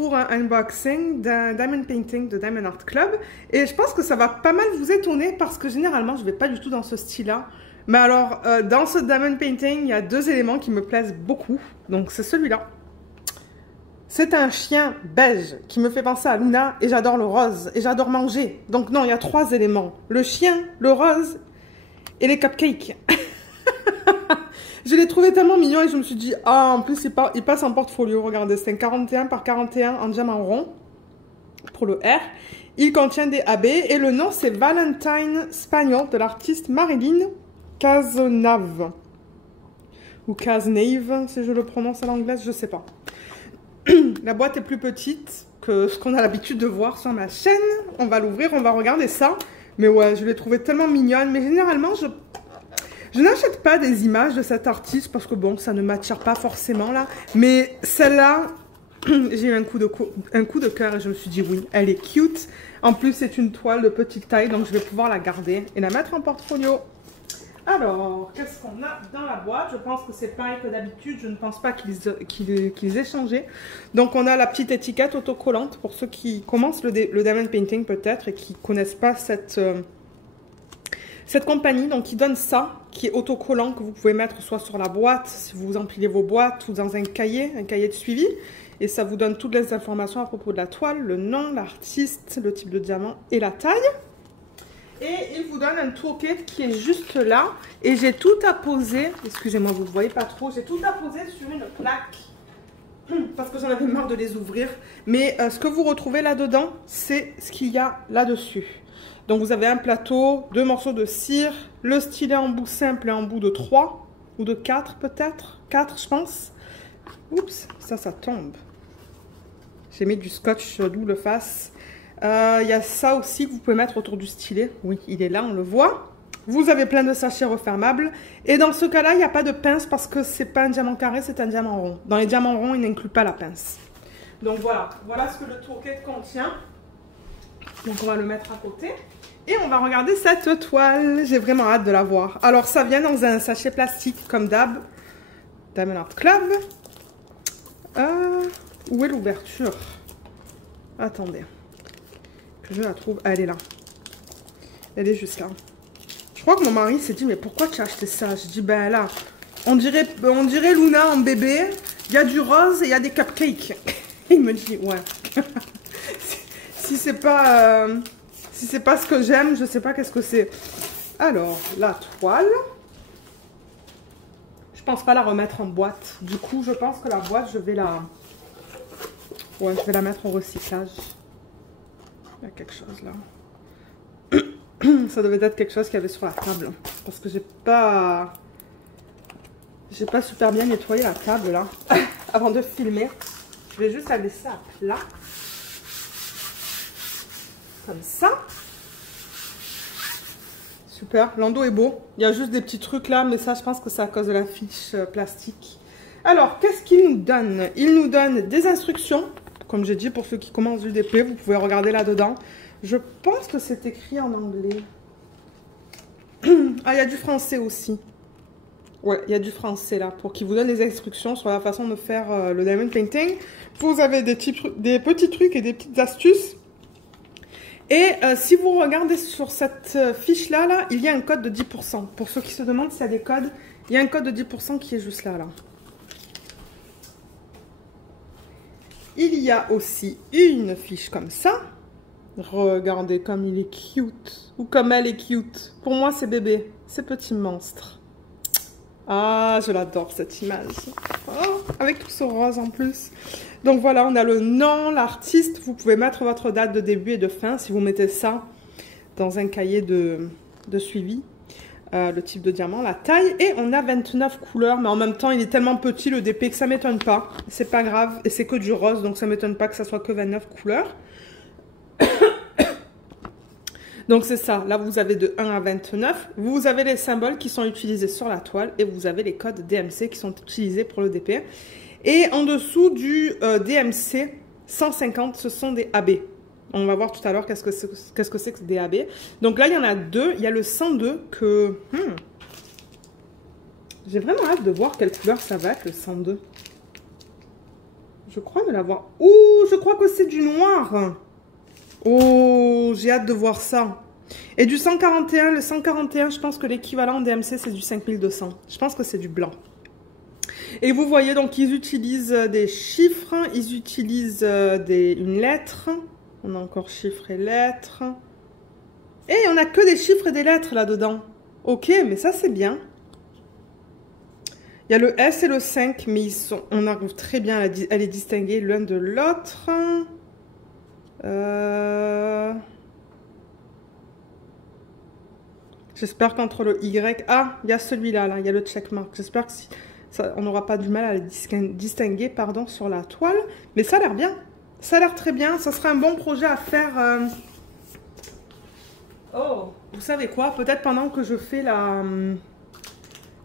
pour un unboxing d'un Diamond Painting de Diamond Art Club. Et je pense que ça va pas mal vous étonner parce que généralement, je vais pas du tout dans ce style-là. Mais alors, dans ce Diamond Painting, il y a deux éléments qui me plaisent beaucoup. Donc, c'est celui-là. C'est un chien beige qui me fait penser à Luna et j'adore le rose et j'adore manger. Donc non, il y a trois éléments. Le chien, le rose et les cupcakes. Je l'ai trouvé tellement mignon et je me suis dit, ah, en plus, il passe en portfolio. Regardez, c'est un 41 par 41 en diamant rond pour le R. Il contient des AB et le nom, c'est Valentine Spaniel de l'artiste Marilyn Cazenave. Ou Cazenave, si je le prononce à l'anglaise, je sais pas. La boîte est plus petite que ce qu'on a l'habitude de voir sur ma chaîne. On va l'ouvrir, on va regarder ça. Mais ouais, je l'ai trouvée tellement mignonne. Mais généralement, je n'achète pas des images de cet artiste parce que bon, ça ne m'attire pas forcément là. Mais celle-là, j'ai eu un coup de cœur et je me suis dit oui, elle est cute. En plus, c'est une toile de petite taille, donc je vais pouvoir la garder et la mettre en portfolio. Alors, qu'est-ce qu'on a dans la boîte? Je pense que c'est pareil que d'habitude. Je ne pense pas qu'ils aient changé. Donc, on a la petite étiquette autocollante pour ceux qui commencent le Diamond Painting peut-être et qui ne connaissent pas cette compagnie. Donc, ils donnent ça, qui est autocollant, que vous pouvez mettre soit sur la boîte, si vous empilez vos boîtes, ou dans un cahier de suivi. Et ça vous donne toutes les informations à propos de la toile, le nom, l'artiste, le type de diamant et la taille. Et il vous donne un toolkit qui est juste là. Et j'ai tout apposé, excusez-moi, vous ne voyez pas trop, j'ai tout apposé sur une plaque. Parce que j'en avais marre de les ouvrir. Mais ce que vous retrouvez là-dedans, c'est ce qu'il y a là-dessus. Donc vous avez un plateau, deux morceaux de cire, le stylet en bout simple et en bout de 3 ou de 4 peut-être. 4 je pense. Oups, ça tombe. J'ai mis du scotch double face. Il y a ça aussi que vous pouvez mettre autour du stylet. Oui, il est là, on le voit. Vous avez plein de sachets refermables. Et dans ce cas-là, il n'y a pas de pince parce que c'est pas un diamant carré, c'est un diamant rond. Dans les diamants ronds, il n'inclut pas la pince. Donc voilà ce que le toolkit contient. Donc on va le mettre à côté. Et on va regarder cette toile. J'ai vraiment hâte de la voir. Alors ça vient dans un sachet plastique comme d'hab. Diamond Art Club. Où est l'ouverture? Attendez. Que je la trouve. Elle est là. Elle est juste là. Je crois que mon mari s'est dit, mais pourquoi tu as acheté ça? Je dis, ben là, on dirait Luna en bébé. Il y a du rose et il y a des cupcakes. Il me dit, ouais. Si c'est pas ce que j'aime, je sais pas qu'est-ce que c'est. Alors, la toile. Je pense pas la remettre en boîte. Du coup, je pense que la boîte, je vais la mettre au recyclage. Il y a quelque chose là. Ça devait être quelque chose qu'il y avait sur la table. Parce que j'ai pas super bien nettoyé la table là. Avant de filmer. Je vais juste la laisser à plat. Comme ça. Super, l'endos est beau. Il y a juste des petits trucs là, mais ça je pense que c'est à cause de la fiche plastique. Alors, qu'est-ce qu'il nous donne? Il nous donne des instructions. Comme j'ai dit, pour ceux qui commencent l'UDP, vous pouvez regarder là-dedans. Je pense que c'est écrit en anglais. Ah, il y a du français aussi. Ouais, il y a du français là, pour qu'il vous donne des instructions sur la façon de faire le Diamond Painting. Vous avez des petits trucs et des petites astuces. Et si vous regardez sur cette fiche-là, il y a un code de 10%. Pour ceux qui se demandent s'il y a des codes, il y a un code de 10% qui est juste là. Il y a aussi une fiche comme ça. Regardez comme il est cute. Ou comme elle est cute. Pour moi, c'est bébé. C'est petit monstre. Ah, je l'adore cette image. Oh, avec tout ce rose en plus. Donc voilà, on a le nom, l'artiste. Vous pouvez mettre votre date de début et de fin si vous mettez ça dans un cahier de suivi. Le type de diamant, la taille. Et on a 29 couleurs. Mais en même temps, il est tellement petit le DP que ça ne m'étonne pas. C'est pas grave. Et c'est que du rose. Donc ça ne m'étonne pas que ça soit que 29 couleurs. Donc c'est ça, là vous avez de 1 à 29, vous avez les symboles qui sont utilisés sur la toile et vous avez les codes DMC qui sont utilisés pour le DP. Et en dessous du DMC 150, ce sont des AB. On va voir tout à l'heure qu'est-ce que c'est que des AB. Donc là il y en a deux, il y a le 102 que... j'ai vraiment hâte de voir quelle couleur ça va être le 102. Je crois de l'avoir. Ouh, je crois que c'est du noir. Oh, j'ai hâte de voir ça. Et du 141, le 141, je pense que l'équivalent DMC, c'est du 5200. Je pense que c'est du blanc. Et vous voyez, donc, ils utilisent des chiffres, ils utilisent une lettre. On a encore chiffres et lettres. Et on n'a que des chiffres et des lettres là-dedans. Ok, mais ça, c'est bien. Il y a le S et le 5, mais on arrive très bien à les distinguer l'un de l'autre. J'espère qu'entre le Y... Ah, il y a celui-là, là, il y a le checkmark. J'espère que on n'aura pas du mal à les distinguer pardon, sur la toile. Mais ça a l'air bien. Ça a l'air très bien. Ça serait un bon projet à faire... Oh, vous savez quoi? Peut-être pendant que je fais la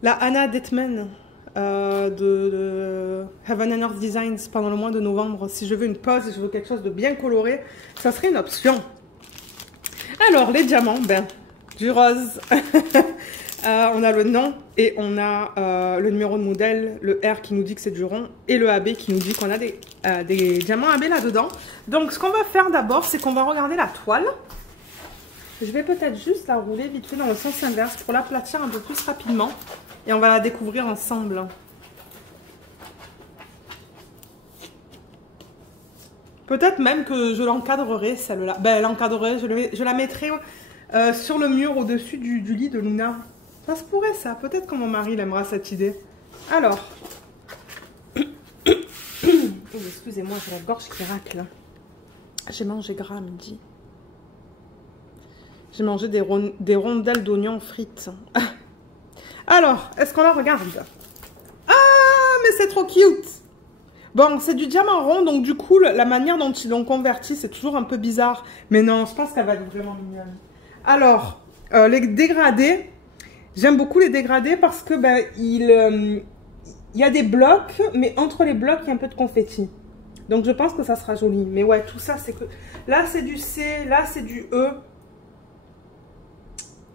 Anna Detman de Heaven and Earth Designs pendant le mois de novembre, si je veux une pause et je veux quelque chose de bien coloré, ça serait une option. Alors, les diamants, ben, du rose. On a le nom et on a le numéro de modèle, le R qui nous dit que c'est du rond et le AB qui nous dit qu'on a des diamants AB là-dedans. Donc, ce qu'on va faire d'abord, c'est qu'on va regarder la toile. Je vais peut-être juste la rouler vite fait dans le sens inverse pour l'aplatir un peu plus rapidement. Et on va la découvrir ensemble. Peut-être même que je l'encadrerai, celle-là. Ben, l'encadrerai, je la mettrai sur le mur au-dessus du lit de Luna. Ça se pourrait, ça. Peut-être que mon mari il aimera cette idée. Alors. Oh, excusez-moi, j'ai la gorge qui racle. J'ai mangé gras à midi. J'ai mangé des rondelles d'oignons frites. Alors, est-ce qu'on la regarde? Ah, mais c'est trop cute! Bon, c'est du diamant rond, donc du coup, la manière dont ils l'ont converti, c'est toujours un peu bizarre. Mais non, je pense qu'elle va être vraiment mignonne. Alors, les dégradés, j'aime beaucoup les dégradés parce que ben, il y a des blocs, mais entre les blocs, il y a un peu de confetti. Donc, je pense que ça sera joli. Mais ouais, tout ça, c'est que... Là, c'est du C, là, c'est du E.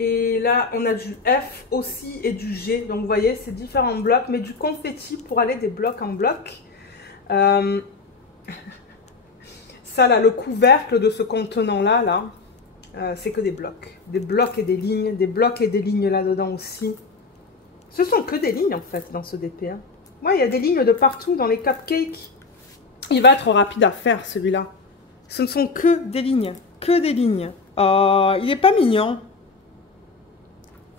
Et là, on a du F aussi et du G. Donc, vous voyez, c'est différents blocs, mais du confetti pour aller des blocs en blocs. Ça, là, le couvercle de ce contenant-là, c'est que des blocs. Des blocs et des lignes. Des blocs et des lignes là-dedans aussi. Ce sont que des lignes, en fait, dans ce DP. Hein. Ouais, il y a des lignes de partout dans les cupcakes. Il va être rapide à faire, celui-là. Ce ne sont que des lignes. Que des lignes. Oh, il n'est pas mignon.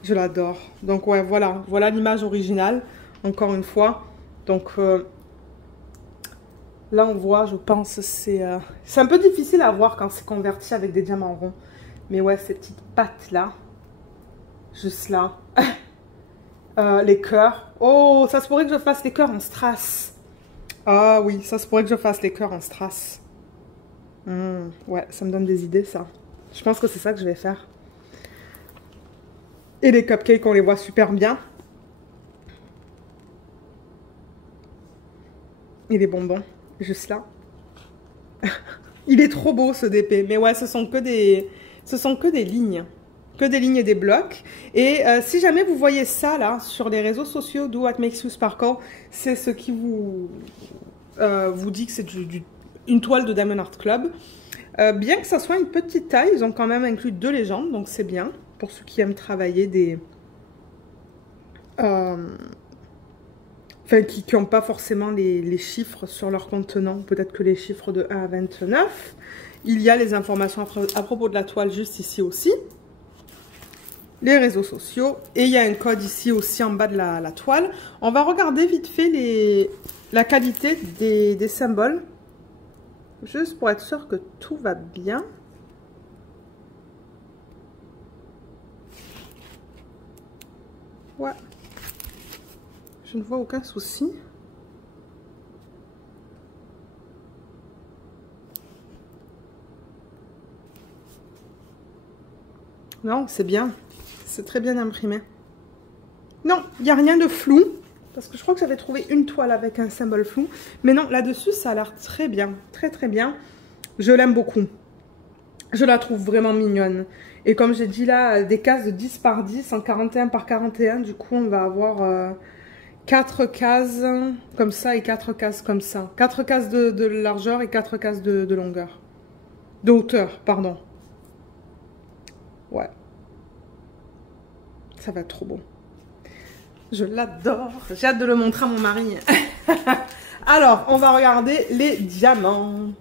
Je l'adore. Donc, ouais, voilà. Voilà l'image originale, encore une fois. Donc, là, on voit, je pense, c'est un peu difficile à voir quand c'est converti avec des diamants ronds. Mais ouais, ces petites pattes-là. Juste là. Les cœurs. Oh, ça se pourrait que je fasse les cœurs en strass. Ah oui, ça se pourrait que je fasse les cœurs en strass. Ouais, ça me donne des idées, ça. Je pense que c'est ça que je vais faire. Et les cupcakes, on les voit super bien. Et les bonbons, juste là. Il est trop beau ce DP. Mais ouais, ce sont que des lignes. Que des lignes et des blocs. Et si jamais vous voyez ça là sur les réseaux sociaux, Do What Makes You Sparkle, c'est ce qui vous dit que c'est une toile de Diamond Art Club. Bien que ça soit une petite taille, ils ont quand même inclus 2 légendes, donc c'est bien. Pour ceux qui aiment travailler des... Enfin, qui n'ont pas forcément les chiffres sur leur contenant. Peut-être que les chiffres de 1 à 29. Il y a les informations à propos de la toile juste ici aussi. Les réseaux sociaux. Et il y a un code ici aussi en bas de la toile. On va regarder vite fait la qualité des symboles. Juste pour être sûr que tout va bien. Ouais. Je ne vois aucun souci. Non, c'est bien. C'est très bien imprimé. Non, il n'y a rien de flou. Parce que je crois que j'avais trouvé une toile avec un symbole flou. Mais non, là-dessus, ça a l'air très bien. Très, très bien. Je l'aime beaucoup. Je la trouve vraiment mignonne. Et comme j'ai dit là, des cases de 10 par 10 en 41 par 41. Du coup, on va avoir 4 cases comme ça et 4 cases comme ça. 4 cases de largeur et 4 cases de longueur. De hauteur, pardon. Ouais. Ça va être trop beau. Je l'adore. J'ai hâte de le montrer à mon mari. Alors, on va regarder les diamants.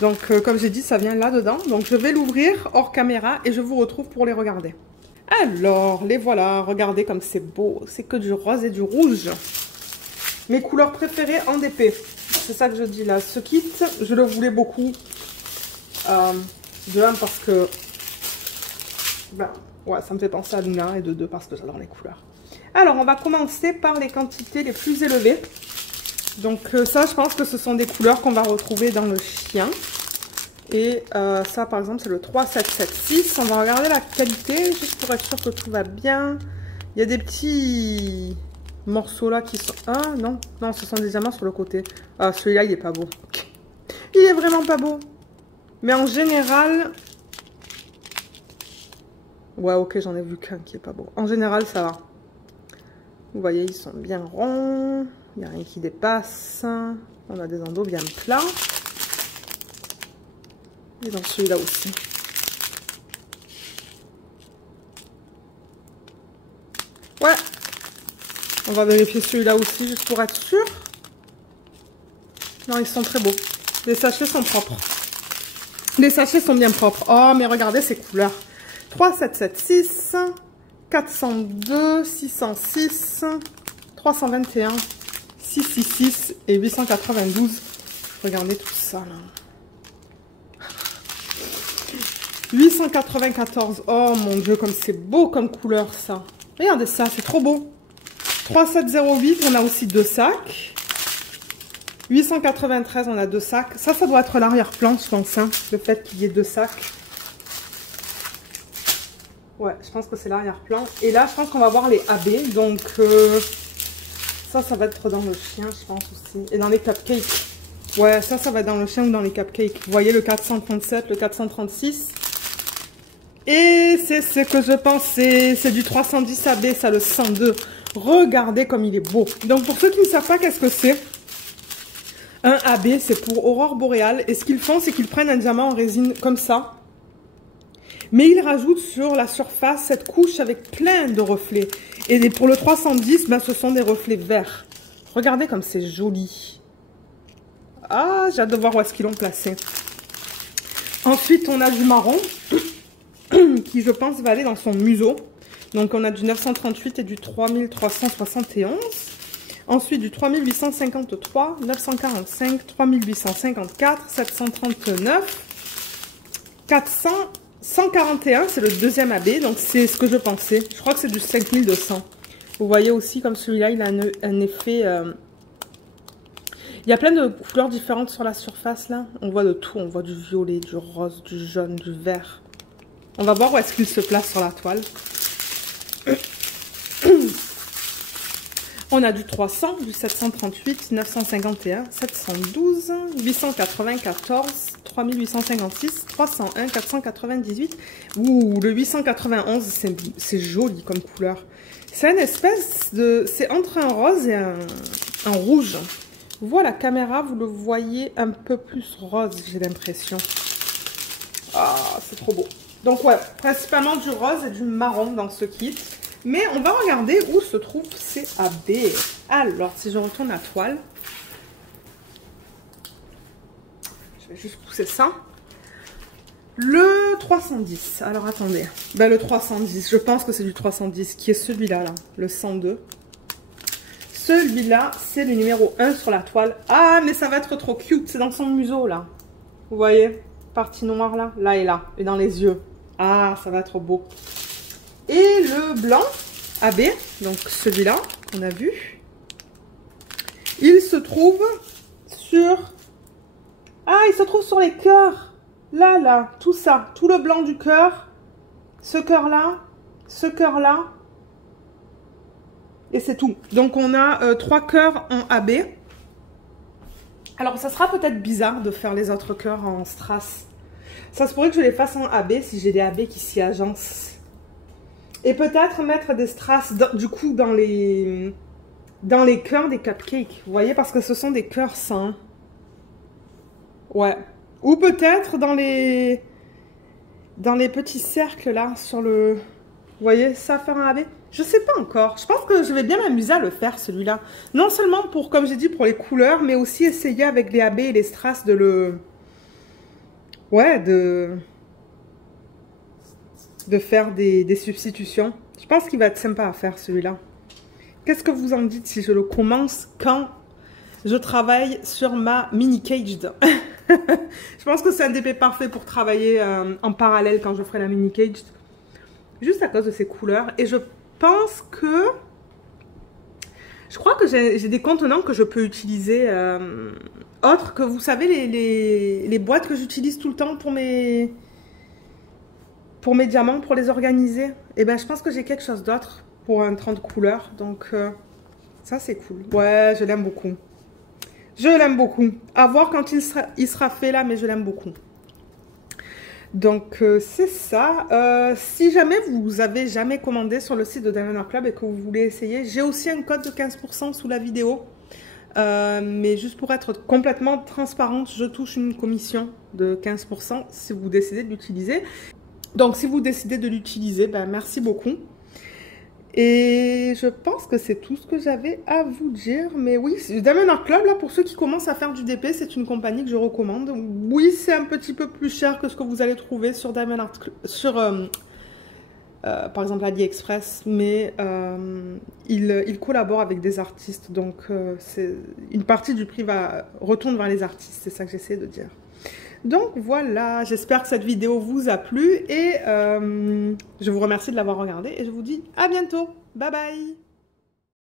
Donc, comme j'ai dit, ça vient là-dedans. Donc, je vais l'ouvrir hors caméra et je vous retrouve pour les regarder. Alors, les voilà. Regardez comme c'est beau. C'est que du rose et du rouge. Mes couleurs préférées en DP. C'est ça que je dis là. Ce kit, je le voulais beaucoup. De 1 parce que... Ben, ouais, ça me fait penser à Luna. Et de 2 parce que j'adore les couleurs. Alors, on va commencer par les quantités les plus élevées. Donc ça, je pense que ce sont des couleurs qu'on va retrouver dans le chien. Et ça, par exemple, c'est le 3776. On va regarder la qualité, juste pour être sûr que tout va bien. Il y a des petits morceaux là qui sont... Ah, non, non, ce sont des diamants sur le côté. Ah, celui-là, il est pas beau. Il est vraiment pas beau. Mais en général... Ouais, ok, j'en ai vu qu'un qui est pas beau. En général, ça va. Vous voyez, ils sont bien ronds. Il n'y a rien qui dépasse. On a des endos bien plats. Et dans celui-là aussi. Ouais. On va vérifier celui-là aussi, juste pour être sûr. Non, ils sont très beaux. Les sachets sont propres. Les sachets sont bien propres. Oh, mais regardez ces couleurs. 3776, 402, 606, 321, 666 et 892. Regardez tout ça là. 894. Oh mon dieu, comme c'est beau comme couleur ça. Regardez ça, c'est trop beau. 3708, on a aussi 2 sacs. 893, on a 2 sacs. Ça doit être l'arrière-plan, je pense, hein, le fait qu'il y ait 2 sacs. Ouais, je pense que c'est l'arrière-plan. Et là, je pense qu'on va voir les AB. Donc, ça va être dans le chien, je pense aussi. Et dans les cupcakes. Ouais, ça va être dans le chien ou dans les cupcakes. Vous voyez le 437, le 436. Et c'est ce que je pensais. C'est du 310 AB, ça, le 102. Regardez comme il est beau. Donc, pour ceux qui ne savent pas qu'est-ce que c'est, un AB, c'est pour aurore boréale. Et ce qu'ils font, c'est qu'ils prennent un diamant en résine comme ça. Mais ils rajoutent sur la surface cette couche avec plein de reflets. Et pour le 310, ben, ce sont des reflets verts. Regardez comme c'est joli. Ah, j'ai hâte de voir où est-ce qu'ils l'ont placé. Ensuite, on a du marron, qui je pense va aller dans son museau. Donc, on a du 938 et du 3371. Ensuite, du 3853, 945, 3854, 739, 400... 141, c'est le deuxième AB, donc c'est ce que je pensais. Je crois que c'est du 5200. Vous voyez aussi, comme celui-là, il a un effet... Il y a plein de couleurs différentes sur la surface, là. On voit de tout. On voit du violet, du rose, du jaune, du vert. On va voir où est-ce qu'il se place sur la toile. On a du 300, du 738, 951, 712, 894... 3856, 301, 498. Ouh, le 891, c'est joli comme couleur. C'est une espèce de... C'est entre un rose et un rouge. Vous voyez la caméra, vous le voyez un peu plus rose, j'ai l'impression. Ah, c'est trop beau. Donc ouais, principalement du rose et du marron dans ce kit. Mais on va regarder où se trouvent ces AB. Alors, si je retourne la toile... Je vais juste pousser ça. Le 310. Alors, attendez. Ben, le 310. Je pense que c'est du 310. Qui est celui-là, là. Le 102. Celui-là, c'est le numéro 1 sur la toile. Ah, mais ça va être trop cute. C'est dans son museau, là. Vous voyez? Partie noire, là. Là et là. Et dans les yeux. Ah, ça va être trop beau. Et le blanc, AB. Donc, celui-là, qu'on a vu. Il se trouve sur... Ah, il se trouve sur les cœurs. Là, là, tout ça. Tout le blanc du cœur. Ce cœur-là. Ce cœur-là. Et c'est tout. Donc, on a 3 cœurs en AB. Alors, ça sera peut-être bizarre de faire les autres cœurs en strass. Ça se pourrait que je les fasse en AB si j'ai des AB qui s'y agencent. Et peut-être mettre des strass, du coup, dans dans les cœurs des cupcakes. Vous voyez, parce que ce sont des cœurs sains. Ouais. Ou peut-être dans les petits cercles là, sur le... Vous voyez, ça faire un AB. Je sais pas encore. Je pense que je vais bien m'amuser à le faire, celui-là. Non seulement pour, comme j'ai dit, pour les couleurs, mais aussi essayer avec les AB et les strass de le... Ouais, de faire des substitutions. Je pense qu'il va être sympa à faire, celui-là. Qu'est-ce que vous en dites si je le commence quand je travaille sur ma mini caged? Je pense que c'est un DP parfait pour travailler en parallèle quand je ferai la mini caged. Juste à cause de ses couleurs. Et je pense que... Je crois que j'ai des contenants que je peux utiliser autres que, vous savez, les boîtes que j'utilise tout le temps pour mes diamants, pour les organiser. Et ben, je pense que j'ai quelque chose d'autre pour un 30 couleurs. Donc, ça, c'est cool. Ouais, je l'aime beaucoup. Je l'aime beaucoup. À voir quand il sera fait là, mais je l'aime beaucoup. Donc, c'est ça. Si jamais vous avez jamais commandé sur le site de Diamond Art Club et que vous voulez essayer, j'ai aussi un code de 15% sous la vidéo. Mais juste pour être complètement transparente, je touche une commission de 15% si vous décidez de l'utiliser. Donc, si vous décidez de l'utiliser, ben, merci beaucoup. Et je pense que c'est tout ce que j'avais à vous dire. Mais oui, Diamond Art Club, là, pour ceux qui commencent à faire du DP, c'est une compagnie que je recommande. Oui, c'est un petit peu plus cher que ce que vous allez trouver sur Diamond Art Club, sur, par exemple, AliExpress. Mais il collabore avec des artistes. Donc, une partie du prix retourne vers les artistes. C'est ça que j'essaie de dire. Donc voilà, j'espère que cette vidéo vous a plu et je vous remercie de l'avoir regardée et je vous dis à bientôt. Bye bye!